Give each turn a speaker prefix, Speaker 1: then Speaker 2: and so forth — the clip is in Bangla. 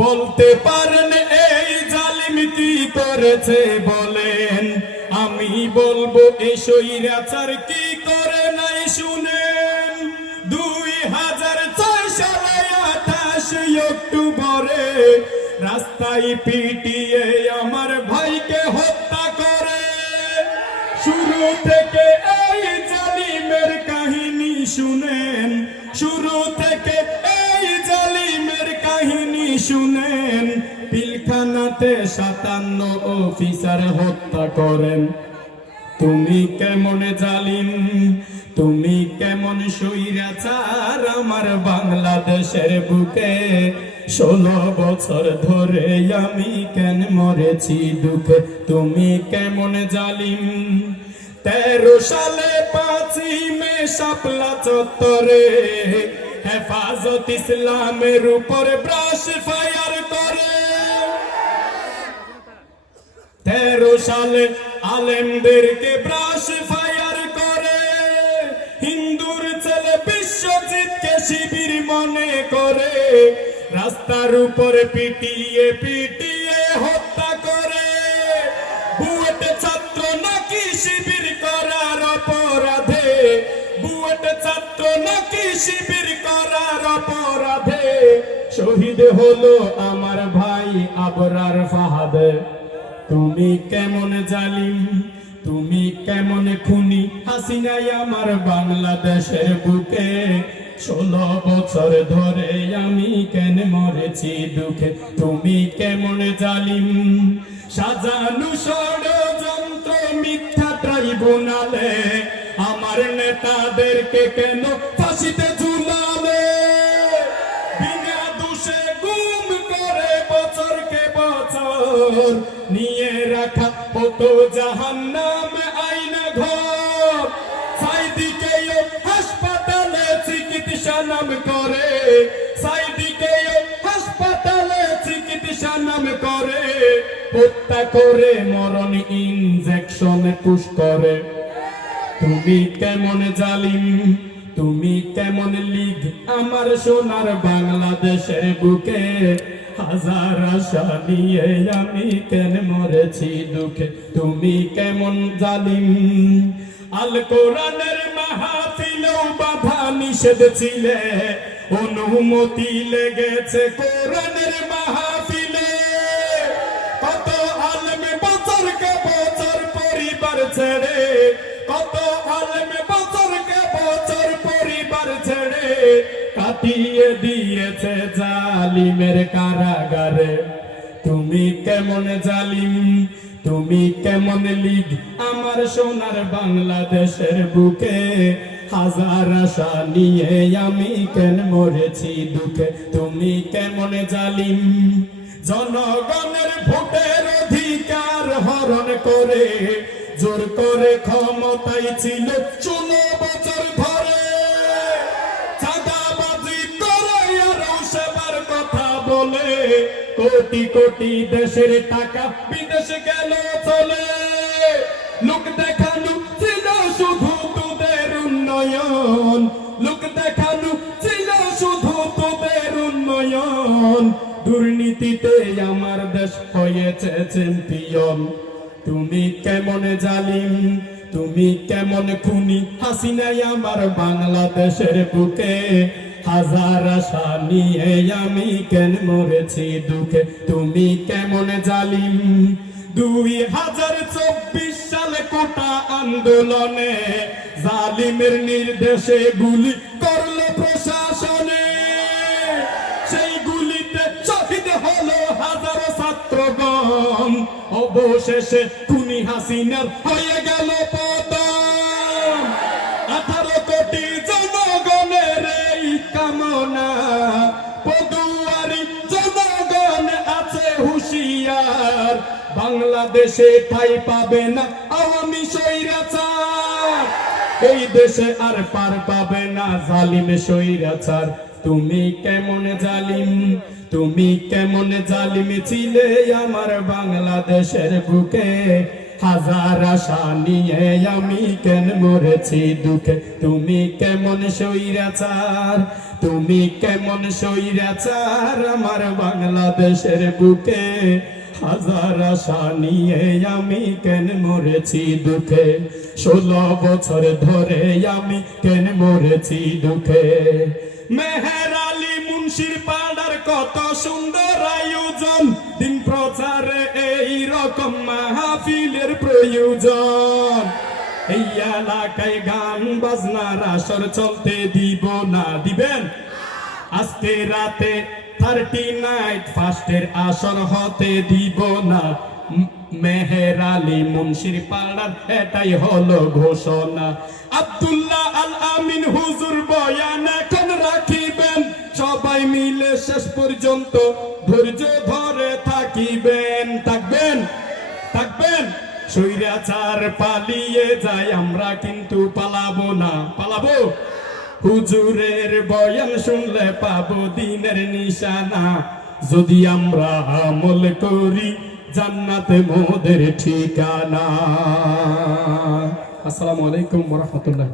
Speaker 1: বলতে পারেন, এই জালিম কি করেছে বলেন? আমি বলব এই সৈরাচার কি করে নাই শুনেন? দুই হাজার আঠাশ অক্টোবরে রাস্তায় পিটিয়ে আমার ভাইকে হত্যা করে। শুরু থেকে এই জালিমের কাহিনী শুনেন, শুরু থেকে শুনেন, পিলখানাতে সাতান্ন অফিসার হত্যা করেন। তুমি কেমন জালিম, তুমি কেমন সৈরাচার আমার বাংলাদেশের বুকে। ষোলো বছর ধরে আমি কেন মরেছি দুঃখে? তুমি কেমন জালিম? তেরো সালে পাঁচই মে শাপলা চত্বরে হেফাজত ইসলামের উপরে ব্রাশ ফায়ার করে। তেরো সালে আলেমদেরকে ব্রাশ ফায়ার করে। হিন্দুর ছেলে বিশ্বজিৎকে শিবির মনে করে। রাস্তার উপরে পিটিয়ে পিটিয়ে হত্যা করে। বুয়েট ছাত্র নাকি শিবির শিবির করার অপরাধে শহীদ হলো আমার ভাই আবরার ফাহাদে। তুমি কেমন জালিম, তুমি কেমন খুনি? হাসিনাই আমার বাংলাদেশের বুকে। ষোলো বছর ধরে আমি কেন মরেছি দুঃখে? তুমি কেমন জালিম? সাজানু ষড়যন্ত্র মিথ্যা ট্রাইব্যুনালে আমার নেতাদেরকে কেন ফাঁসিতে করে বছরকে বছর নিয়ে রাখা নাম চিকিৎসা নাম করে সাইদিকেও হাসপাতালে চিকিৎসা করে, হত্যা করে মরণ ইনজেকশন পুশ করে। তুমি কেমন জালিম? তুমি কেমন লিগ? আমার সোনার বাংলাদেশের বুকে হাজার আশা নিয়ে আমি কেন মরেছি দুঃখে? তুমি কেমন জালিম? আল কোরআনের মাহফিলেও বাধা নিষেধ ছিলে। অনুমতি লেগেছে কোরআনের মাহফিলে। কত আলমে বছরকে বছর পরিবার ছেড়ে কাটিয়ে দিয়েছে জালিমের কারাগারে। তুমি কেমন জালিম? তুমি কেমন লিগ? আমার সোনার বাংলাদেশের বুকে হাজার আশা নিয়ে আমি কেন মরেছি দুঃখে? তুমি কেমন জালিম? জনগণের ভোটের অধিকার হরণ করে, জোর করে ক্ষমতায় ছিল চুনো বলে কোটি কোটি দেশের টাকা বিদেশে গেল চলে? লোক দেখানো, ছিল শুধু তোদের উন্নয়ন। লোক দেখানো, ছিল শুধু তোদের উন্নয়ন। দুর্নীতিতে আমার দেশ হয়েছে চ্যাম্পিয়ন তুমি কেমন জালিম, তুমি কেমন খুনি? হাসিনাই আমার বাংলাদেশের বুকে। হাজার আশা নিয়ে আমি কেন মরেছি দুঃখে? তুমি কেমন জালিম? দুই হাজার চব্বিশ সালে কোটা আন্দোলনে জালিমের নির্দেশে গুলি করল প্রশাসনে। সেই গুলিতে শহীদ হলো হাজারো ছাত্রগণ। অবশেষে খুনি হাসিনার হয়ে গেল পতন বাংলাদেশে ঠাই পাবে না, আওয়ামী স্বৈরাচার। এই দেশে আর পার পাবে না, জালিম স্বৈরাচার। তুমি কেমন জালিম, তুমি কেমন জালিম ছিলে আমার বাংলাদেশের বুকে। হাজার আশা নিয়ে আমি কেন মরেছি দুঃখে? তুমি কেমন সৈরাচার তুমি কেমন সৈরাচার আমার বাংলাদেশের বুকে। হাজার আশা নিয়ে আমি কেন মরেছি দুঃখে? ষোলো বছর ধরে আমি কেন মরেছি দুঃখে? মেহের আলী মুন্সির পাড়ার কত সুন্দর আয়োজন। দিন প্রচারে এই রকম মাহফিলের প্রয়োজন। এই এলাকায় গান বাজনার আসর চলতে দিব না, দিবেন? আজকে রাতে থার্টি নাইট ফার্স্টের আসর হতে দিব না। মেহের আলী মুন্সির পাড়ার এটাই হলো ঘোষণা। আব্দুল্লাহ আল আমিন হুজুর বয়ান এখন রাখিবেন। সবাই মিলে শেষ পর্যন্ত ধৈর্য ধরে থাকিবেন। থাকবেন? থাকবেন? সৈরাচার পালিয়ে যায়, আমরা কিন্তু পালাবো না। পালাবো? হুজুরের বয়ান শুনলে পাবো দিনের নিশানা। যদি আমরা আমল করি, জান্নাতে মোদের ঠিকানা। আসসালামু আলাইকুম রহমতুল্লাহ।